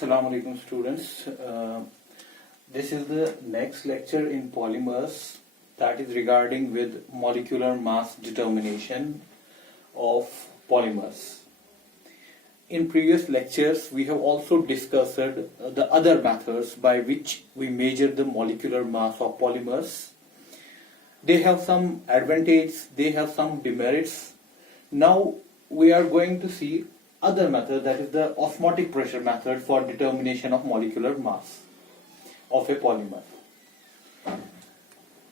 Assalamu alaikum students. This is the next lecture in polymers, that is regarding with molecular mass determination of polymers. In previous lectures we have also discussed the other methods by which we measure the molecular mass of polymers. They have some advantages, they have some demerits. Now we are going to see other method, that is the osmotic pressure method for determination of molecular mass of a polymer.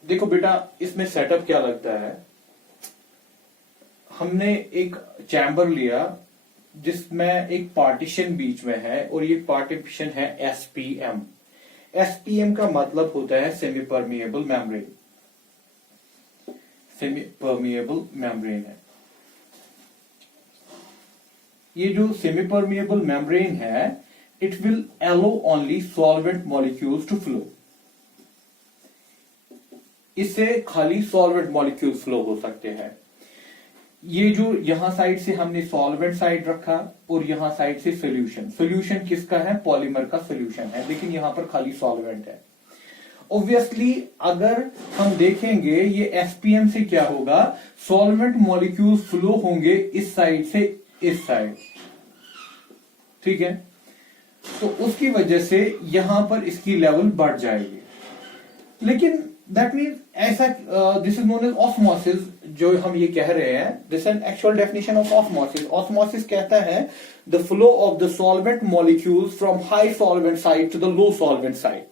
देखो बेटा, इसमें setup क्या लगता है, हमने एक chamber लिया जिसमें एक पार्टीशन बीच में है और ये पार्टीशन है एसपीएम. एसपीएम का मतलब होता है semi permeable membrane. Semi permeable membrane है ये जो सेमी परमिएबल मेम्ब्रेन है, it will allow only solvent molecules to flow. इससे खाली सॉल्वेंट मॉलिक्यूल फ्लो हो सकते हैं. ये जो यहां साइड से हमने सॉल्वेंट साइड रखा और यहां साइड से सोल्यूशन. सोल्यूशन किसका है? पॉलीमर का सोल्यूशन है, लेकिन यहां पर खाली सॉल्वेंट है. ऑब्वियसली अगर हम देखेंगे ये एसपीएम से क्या होगा, सॉल्वेंट मॉलिक्यूल फ्लो होंगे इस साइड से इस साइड. ठीक है, तो उसकी वजह से यहां पर इसकी लेवल बढ़ जाएगी. लेकिन दैट मीन्स ऐसा this is known as osmosis. जो हम ये कह रहे हैं, this an actual definition of osmosis. Osmosis कहता है the flow of the solvent molecules from high solvent side to the low solvent side.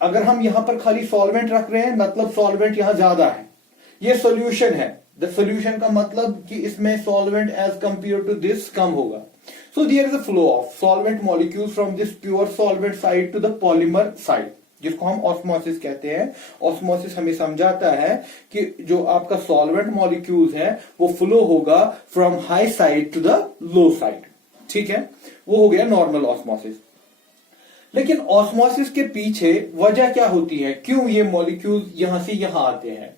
अगर हम यहां पर खाली सॉल्वेंट रख रहे हैं, मतलब सॉल्वेंट यहां ज्यादा है. ये सोल्यूशन है. द सोल्यूशन का मतलब कि इसमें solvent as compare to this कम होगा. So there is a flow of solvent molecules from this pure solvent side to the polymer side, जिसको हम ऑस्मोसिस कहते हैं. ऑस्मोसिस हमें समझाता है कि जो आपका सॉल्वेंट मॉलिक्यूल्स है वो फ्लो होगा from high side to the low side. ठीक है, वो हो गया नॉर्मल ऑस्मोसिस. लेकिन ऑस्मोसिस के पीछे वजह क्या होती है, क्यों ये मॉलिक्यूल्स यहां से यहां आते हैं?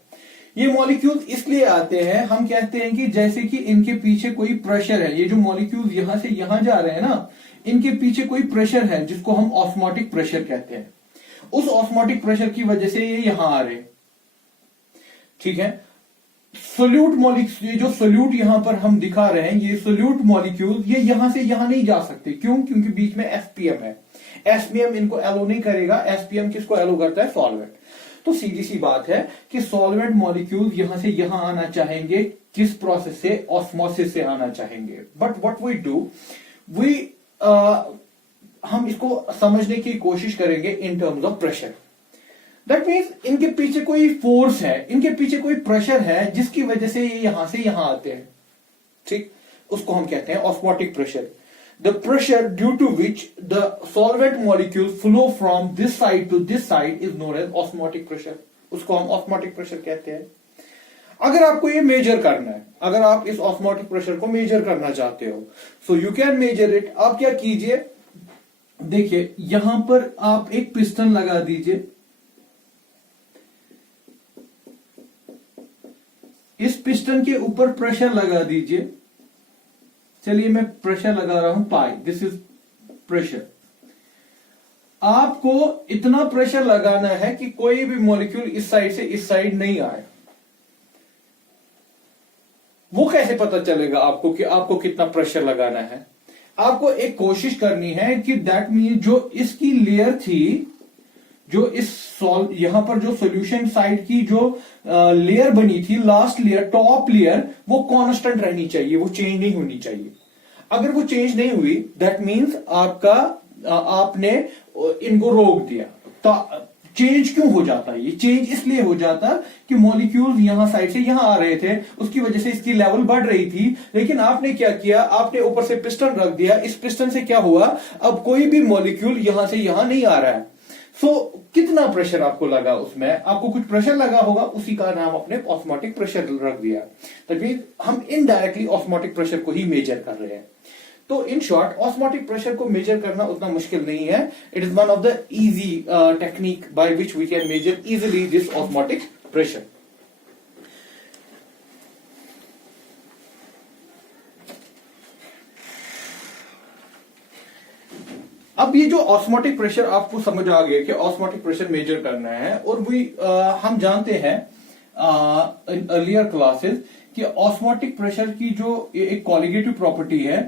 ये मॉलिक्यूल्स इसलिए आते हैं, हम कहते हैं कि जैसे कि इनके पीछे कोई प्रेशर है. ये जो मॉलिक्यूल्स यहां से यहां जा रहे हैं ना, इनके पीछे कोई प्रेशर है जिसको हम ऑस्मोटिक प्रेशर कहते हैं. उस ऑस्मोटिक प्रेशर की वजह से ये यहां आ रहे हैं. ठीक है, सोल्यूट मॉलिक्यूल, ये जो सोल्यूट यहां पर हम दिखा रहे हैं, ये सोल्यूट मॉलिक्यूल ये यहां से यहां नहीं जा सकते. क्यों? क्योंकि बीच में एसपीएम है. एसपीएम इनको एलो नहीं करेगा. एसपीएम किसको एलो करता है? सॉल्वेंट. तो सीधी सी बात है कि सॉल्वेंट मॉलिक्यूल यहां से यहां आना चाहेंगे. किस प्रोसेस से? ऑस्मोसिस से आना चाहेंगे. But what we do, we हम इसको समझने की कोशिश करेंगे in terms of pressure. That means इनके पीछे कोई फोर्स है, इनके पीछे कोई प्रेशर है जिसकी वजह से ये यहां से यहां आते हैं. ठीक, उसको हम कहते हैं osmotic pressure. The pressure due to which the solvent molecules flow from this side to this side is known as osmotic pressure. उसको हम osmotic pressure कहते हैं. अगर आपको ये मेजर करना है, अगर आप इस osmotic pressure को मेजर करना चाहते हो, so you can measure it. आप क्या कीजिए, देखिए यहां पर आप एक पिस्टन लगा दीजिए. इस पिस्टन के ऊपर प्रेशर लगा दीजिए. चलिए मैं प्रेशर लगा रहा हूं पाई. This is pressure. आपको इतना प्रेशर लगाना है कि कोई भी मॉलिक्यूल इस साइड से इस साइड नहीं आए. वो कैसे पता चलेगा आपको कि आपको कितना प्रेशर लगाना है? आपको एक कोशिश करनी है कि दैट मीन जो इसकी लेयर थी, जो इस यहां पर जो सॉल्यूशन साइड की जो लेयर बनी थी, लास्ट लेयर, टॉप लेयर, वो कांस्टेंट रहनी चाहिए, वो चेंज नहीं होनी चाहिए. अगर वो चेंज नहीं हुई, दैट मीन्स आपने इनको रोक दिया. तो चेंज क्यों हो जाता है? ये चेंज इसलिए हो जाता कि मॉलिक्यूल्स यहां साइड से यहां आ रहे थे, उसकी वजह से इसकी लेवल बढ़ रही थी. लेकिन आपने क्या किया, आपने ऊपर से पिस्टन रख दिया. इस पिस्टन से क्या हुआ, अब कोई भी मॉलिक्यूल यहां से यहां नहीं आ रहा है. कितना प्रेशर आपको लगा, उसमें आपको कुछ प्रेशर लगा होगा, उसी का नाम अपने ऑस्मोटिक प्रेशर रख दिया. तभी हम इनडायरेक्टली ऑस्मोटिक प्रेशर को ही मेजर कर रहे हैं. तो इन शॉर्ट ऑस्मोटिक प्रेशर को मेजर करना उतना मुश्किल नहीं है. It is one of the easy technique by which we can measure easily this osmotic pressure. अब ये जो ऑस्मोटिक प्रेशर आपको समझ आ गया कि ऑस्मोटिक प्रेशर मेजर करना है, और भी हम जानते हैं इन अर्लियर क्लासेस कि ऑस्मोटिक प्रेशर की जो एक कॉलिगेटिव प्रॉपर्टी है,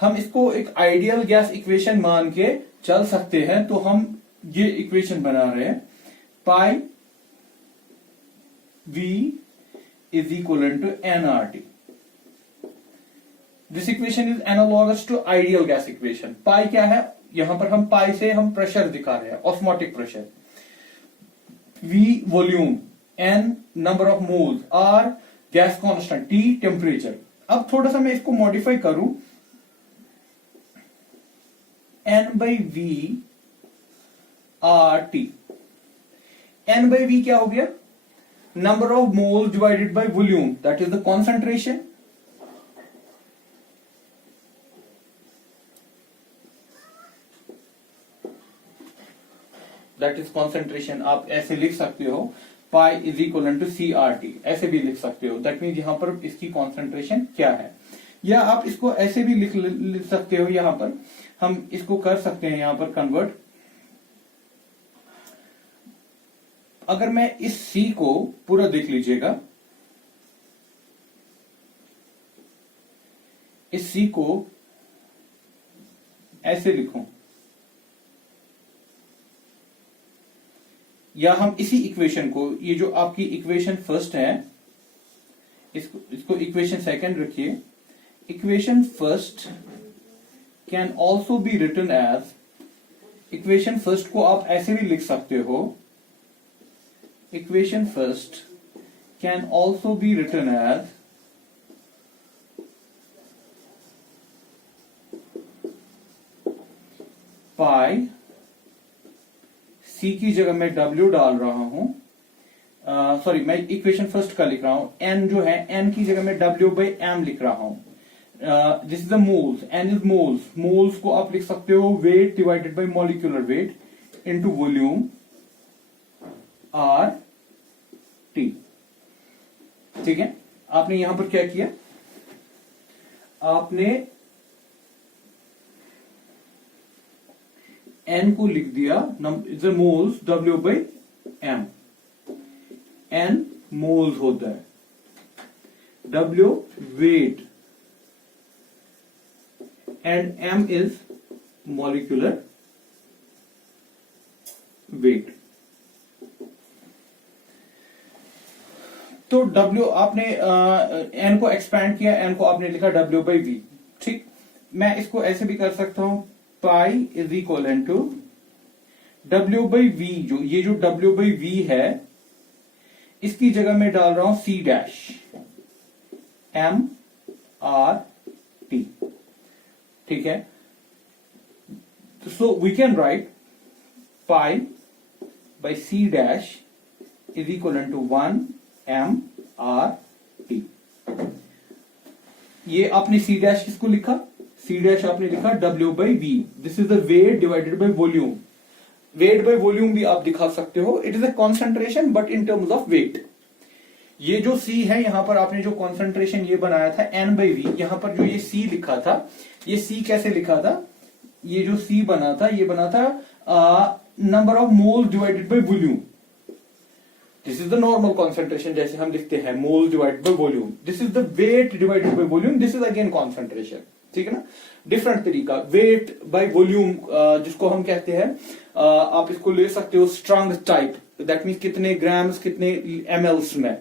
हम इसको एक आइडियल गैस इक्वेशन मान के चल सकते हैं। तो हम ये इक्वेशन बना रहे हैं, pi V is equal to nRT। This equation is analogous to ideal gas equation. Pi क्या है, यहां पर हम पाई से हम प्रेशर दिखा रहे हैं, osmotic pressure, V volume, N number of moles, R gas constant, T temperature. अब थोड़ा सा मैं इसको मॉडिफाई करूं, N by V R T. N by V क्या हो गया, number of moles divided by volume, that is the concentration. That is concentration. आप ऐसे लिख सकते हो, pi is equal to C R T, ऐसे भी लिख सकते हो। दैट मीन्स यहां पर इसकी कॉन्सेंट्रेशन क्या है। या आप इसको ऐसे भी लिख सकते हो, यहां पर हम इसको कर सकते हैं यहां पर कन्वर्ट। अगर मैं इस सी को पूरा देख लीजिएगा, इस सी को ऐसे लिखूं, या हम इसी इक्वेशन को, ये जो आपकी इक्वेशन फर्स्ट है, इसको इक्वेशन सेकंड रखिए। Equation first can also be written as, equation first को आप ऐसे भी लिख सकते हो, equation first can also be written as pi, C की जगह मैं W डाल रहा हूं, सॉरी मैं इक्वेशन फर्स्ट का लिख रहा हूं, n जो है, n की जगह मैं W बाई m लिख रहा हूं। This is the moles, n is moles. Moles को आप लिख सकते हो weight divided by molecular weight into volume R T। ठीक है, आपने यहां पर क्या किया, आपने n को लिख दिया moles W by m, n moles होता है, W weight and m is molecular weight. तो W आपने n को एक्सपैंड किया, n को आपने लिखा W बाई V। ठीक, मैं इसको ऐसे भी कर सकता हूं, pi is equal to W by V, जो ये जो W बाई V है, इसकी जगह मैं डाल रहा हूं C dash M R T। ठीक है, so we can write pi by C dash is equal to 1 M R T। ये आपने C डैश किसको लिखा, C डैश आपने लिखा W by V। This is the weight divided by volume. Weight by volume भी आप दिखा सकते हो, it is a concentration but in terms of weight. ये जो C है, यहां पर आपने जो कॉन्सेंट्रेशन ये बनाया था N बाई V, यहां पर जो ये C लिखा था, ये C कैसे लिखा था, ये जो C बना था, ये बना था number of moles divided by volume. This is the normal concentration, जैसे हम लिखते हैं moles divided by volume. This is the weight divided by volume, this is again concentration. ठीक है ना, डिफरेंट तरीका, वेट बाय वॉल्यूम जिसको हम कहते हैं, आप इसको ले सकते हो स्ट्रंग टाइप, दैट मीन्स कितने ग्राम्स कितने mls में।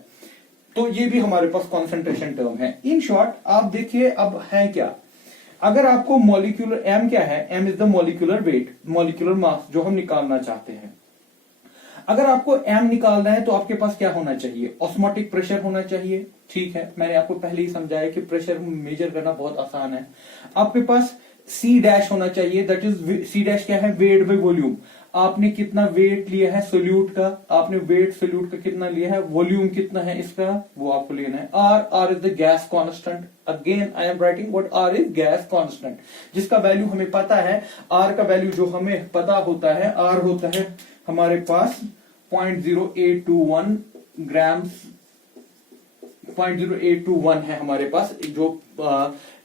तो ये भी हमारे पास कॉन्सेंट्रेशन टर्म है। इन शॉर्ट आप देखिए अब है क्या, अगर आपको मॉलिक्यूलर m क्या है, m is the molecular weight, molecular mass जो हम निकालना चाहते हैं। अगर आपको m निकालना है तो आपके पास क्या होना चाहिए, ऑस्मोटिक प्रेशर होना चाहिए। ठीक है, मैंने आपको पहले ही समझाया कि प्रेशर मेजर करना बहुत आसान है। आपके पास C डैश होना चाहिए, दैट इज C डैश क्या है, वेट बाई वॉल्यूम। आपने कितना वेट लिया है सोल्यूट का, आपने वेट सोल्यूट का कितना लिया है, वॉल्यूम कितना है इसका, वो आपको लेना है। R is the gas constant. Again I am writing what R is gas constant, जिसका वैल्यू हमें पता है। R का वैल्यू जो हमें पता होता है, R होता है हमारे पास 0.0821 ग्राम्स 0.0821 है हमारे पास, जो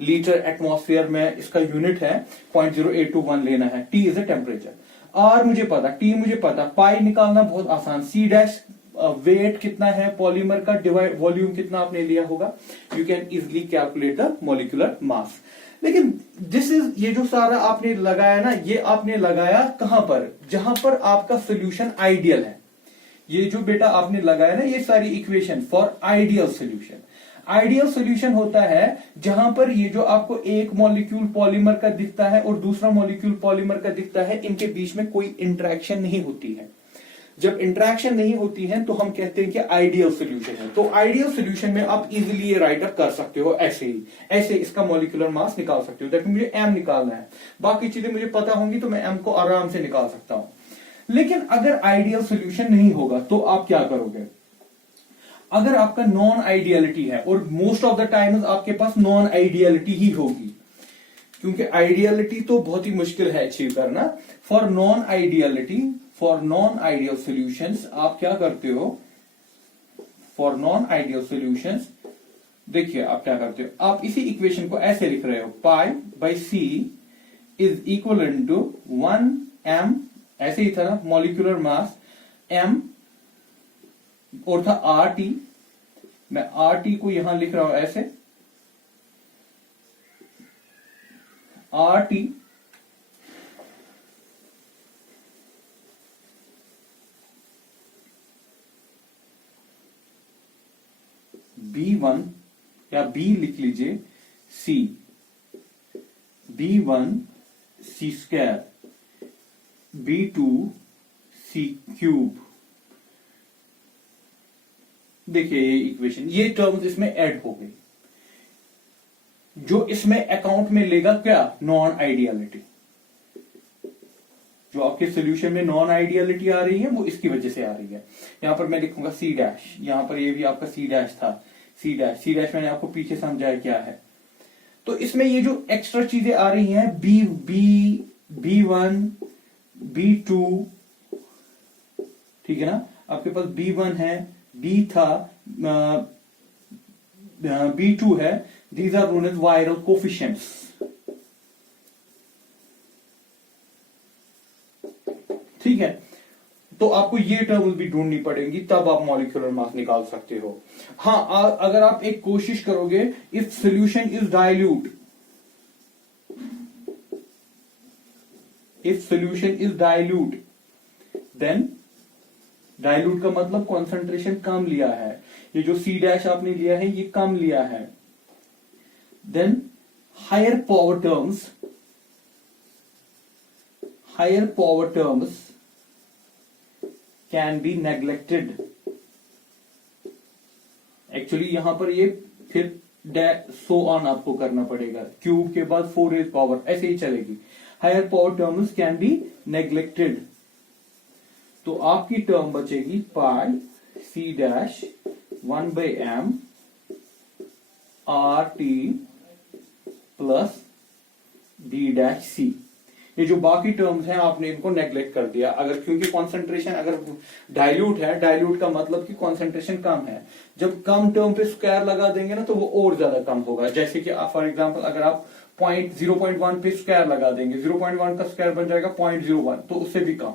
लीटर एटमॉस्फेयर में इसका यूनिट है 0.0821 लेना है। T is a temperature. R मुझे पता, टी मुझे पता, पाई निकालना बहुत आसान। सी डैश वेट कितना है पॉलीमर का, डिवाइड वॉल्यूम कितना आपने लिया होगा, you can easily calculate the molecular मास। लेकिन दिस इज, ये जो सारा आपने लगाया ना, ये आपने लगाया कहां पर, जहां पर आपका सोल्यूशन आइडियल है। ये जो बेटा आपने लगाया ना, ये सारी equation for ideal solution. Ideal solution होता है जहां पर ये जो आपको एक मॉलिक्यूल पॉलीमर का दिखता है और दूसरा मॉलिक्यूल पॉलीमर का दिखता है, इनके बीच में कोई इंटरेक्शन नहीं होती है। जब इंटरेक्शन नहीं होती है तो हम कहते हैं कि आइडियल सोल्यूशन है। तो आइडियल सोल्यूशन में आप इजीली ये राइट अप कर सकते हो, ऐसे ही, ऐसे इसका मॉलिक्यूलर मास निकाल सकते हो। देखो मुझे एम निकालना है, बाकी चीजें मुझे पता होंगी तो मैं एम को आराम से निकाल सकता हूं। लेकिन अगर आइडियल सोल्यूशन नहीं होगा तो आप क्या करोगे? अगर आपका नॉन आइडियलिटी है, और मोस्ट ऑफ द टाइम्स आपके पास नॉन आइडियलिटी ही होगी, क्योंकि आइडियलिटी तो बहुत ही मुश्किल है अचीव करना। For non ideality, for non ideal solutions आप क्या करते हो? फॉर नॉन आइडियल सॉल्यूशंस देखिए आप क्या करते हो, आप इसी इक्वेशन को ऐसे लिख रहे हो, pi by C is equal to 1m, ऐसे ही था ना, मॉलिक्यूलर मास m और था RT। मैं RT को यहां लिख रहा हूं ऐसे, RT B1 या B लिख लीजिए C, B1 C square, B2 C cube. देखिए ये इक्वेशन, ये टर्म्स इसमें ऐड हो गई। जो इसमें अकाउंट में लेगा क्या? Non ideality. जो आपके सोल्यूशन में नॉन आइडियलिटी आ रही है वो इसकी वजह से आ रही है। यहां पर मैं लिखूंगा सी डैश, यहां पर ये भी आपका सी डैश था, सी डैश, सी डैश मैंने आपको पीछे समझाया क्या है। तो इसमें ये जो एक्स्ट्रा चीजें आ रही हैं, B1 B2, ठीक है ना, आपके पास B1 है, B था, B2 है, these are known as viral coefficients। ठीक है, तो आपको ये टर्म्स भी ढूंढनी पड़ेंगी, तब आप मॉलिक्यूलर मास निकाल सकते हो। हाँ, अगर आप एक कोशिश करोगे, if solution is dilute, if solution is dilute, then dilute का मतलब कॉन्सेंट्रेशन कम लिया है, ये जो सी डैश आपने लिया है ये कम लिया है, then higher power terms can be neglected. Actually यहां पर ये फिर सो ऑन आपको करना पड़ेगा, क्यूब के बाद 4 पावर, ऐसे ही चलेगी। Higher power terms can be neglected, तो आपकी टर्म बचेगी pi C dash 1/m RT plus B dash C। ये जो बाकी टर्म्स हैं आपने इनको नेग्लेक्ट कर दिया, अगर क्योंकि कॉन्सेंट्रेशन अगर डाइल्यूट है, डाइल्यूट का मतलब कि कॉन्सेंट्रेशन कम है। जब कम टर्म पे स्क्वायर लगा देंगे ना तो वो और ज्यादा कम होगा। जैसे कि फॉर एग्जांपल अगर आप 0.1 पे स्क्वायर लगा देंगे, 0.1 का स्क्वायर बन जाएगा 0.01, तो उससे भी कम।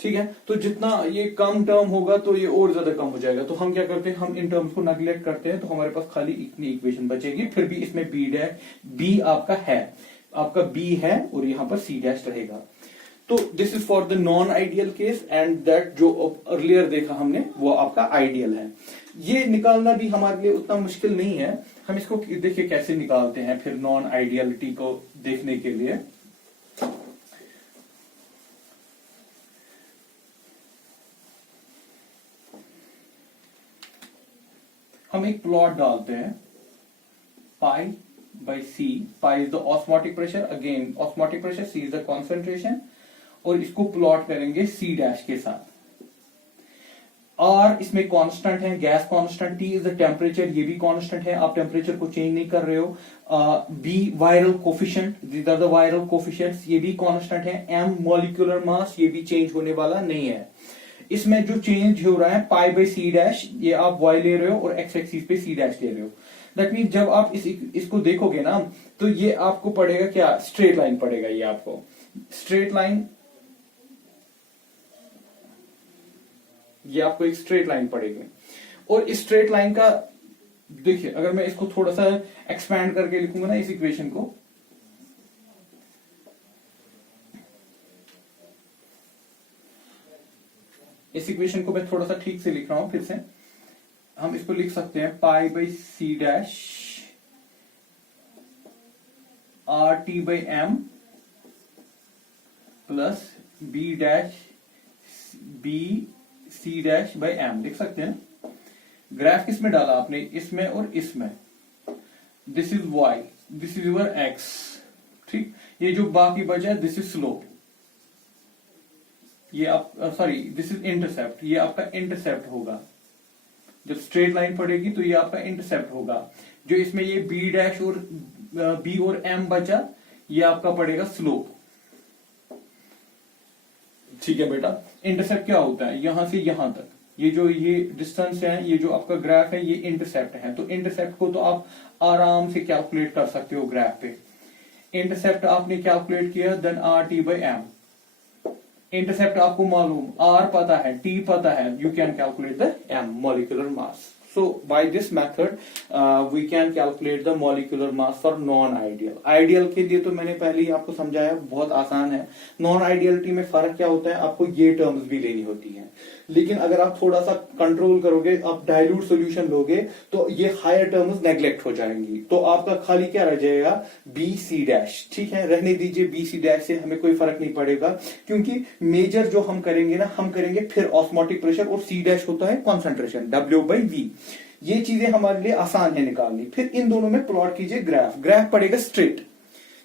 ठीक है, तो जितना ये कम टर्म होगा तो ये और ज्यादा कम हो जाएगा। तो हम क्या करते हैं, हम इन टर्म्स को नेग्लेक्ट करते हैं, तो हमारे पास खाली इतनी इक्वेशन बचेगी। फिर भी इसमें बी आपका है, आपका बी है और यहां पर सी डैश रहेगा। तो this is for the non ideal case, and that जो अर्लियर देखा हमने वो आपका आइडियल है। ये निकालना भी हमारे लिए उतना मुश्किल नहीं है। हम इसको देखिए कैसे निकालते हैं फिर नॉन आइडियलिटी को देखने के लिए। हम एक प्लॉट डालते हैं, pi by C, pi is the osmotic pressure, again osmotic pressure, C is the concentration, और इसको प्लॉट करेंगे सी डैश के साथ। आर इसमें कांस्टेंट है, gas constant, T is the temperature, ये भी कांस्टेंट है, आप टेम्परेचर को चेंज नहीं कर रहे हो। B virial coefficient, these are the virial coefficients, ये भी कांस्टेंट है। एम मॉलिक्यूलर मास, ये भी चेंज होने वाला नहीं है। इसमें जो चेंज हो रहा है पाई बाई सी डैश, ये आप y ले रहे हो और x एक्सिस पे c डैश ले रहे हो। दैट मीन जब आप इसको देखोगे ना तो ये आपको पड़ेगा क्या, स्ट्रेट लाइन पड़ेगा। ये आपको स्ट्रेट लाइन, ये आपको एक स्ट्रेट लाइन पड़ेगी। और इस स्ट्रेट लाइन का देखिए, अगर मैं इसको थोड़ा सा एक्सपैंड करके लिखूंगा ना इस इक्वेशन को, इस इक्वेशन को मैं थोड़ा सा ठीक से लिख रहा हूं फिर से। हम इसको लिख सकते हैं pi by C dash R T by M plus B dash B C dash by M लिख सकते हैं। ग्राफ किसमें डाला आपने, इसमें और इसमें। This is y, this is your x, ठीक। ये जो बाकी बचा दिस इज स्लोप, ये आप सॉरी दिस इज इंटरसेप्ट, ये आपका इंटरसेप्ट होगा। जब स्ट्रेट लाइन पड़ेगी तो ये आपका इंटरसेप्ट होगा। जो इसमें ये b डैश और b और m बचा, ये आपका पड़ेगा स्लोप। ठीक है बेटा, इंटरसेप्ट क्या होता है, यहां से यहां तक ये जो ये डिस्टेंस है, ये जो आपका ग्राफ है, ये इंटरसेप्ट है। तो इंटरसेप्ट को तो आप आराम से कैलकुलेट कर सकते हो ग्राफ पे। इंटरसेप्ट आपने कैलकुलेट किया, then R T by M. Intercept आपको मालूम, आर पता है, टी पता है, you can calculate the M, molecular mass. So by this method we can calculate the molecular mass for non-ideal. Ideal के लिए तो मैंने पहले ही आपको समझाया, बहुत आसान है। नॉन आइडियलिटी में फर्क क्या होता है, आपको ये टर्म्स भी लेनी होती है। लेकिन अगर आप थोड़ा सा कंट्रोल करोगे, आप डाइल्यूट सॉल्यूशन लोगे, तो ये हायर टर्म्स नेग्लेक्ट हो जाएंगी। तो आपका खाली क्या रह जाएगा, बी सी डैश। ठीक है, रहने दीजिए, बी सी डैश से हमें कोई फर्क नहीं पड़ेगा, क्योंकि मेजर जो हम करेंगे ना, हम करेंगे फिर ऑस्मोटिक प्रेशर, और सी डैश होता है कॉन्सेंट्रेशन, W बाई V। ये चीजें हमारे लिए आसान है निकालनी। फिर इन दोनों में प्लॉट कीजिए ग्राफ। ग्राफ पड़ेगा स्ट्रेट।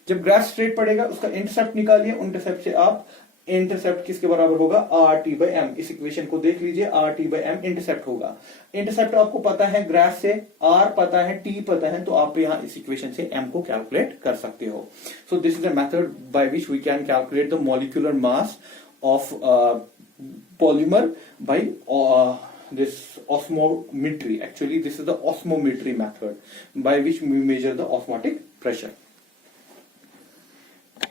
जब ग्राफ स्ट्रेट पड़ेगा, उसका इंटरसेप्ट निकालिए। इंटरसेप्ट से आप, इंटरसेप्ट किसके बराबर होगा, आर टी बाई एम। इस इक्वेशन को देख लीजिए, R T by M intercept होगा। इंटरसेप्ट आपको पता है ग्राफ से, आर पता है, टी पता है, तो आप यहाँ इस इक्वेशन से एम को कैलकुलेट कर सकते हो। So this is a method by which we can calculate the molecular mass of polymer by this osmometry. Actually this is the osmometry method by which we measure the osmotic pressure.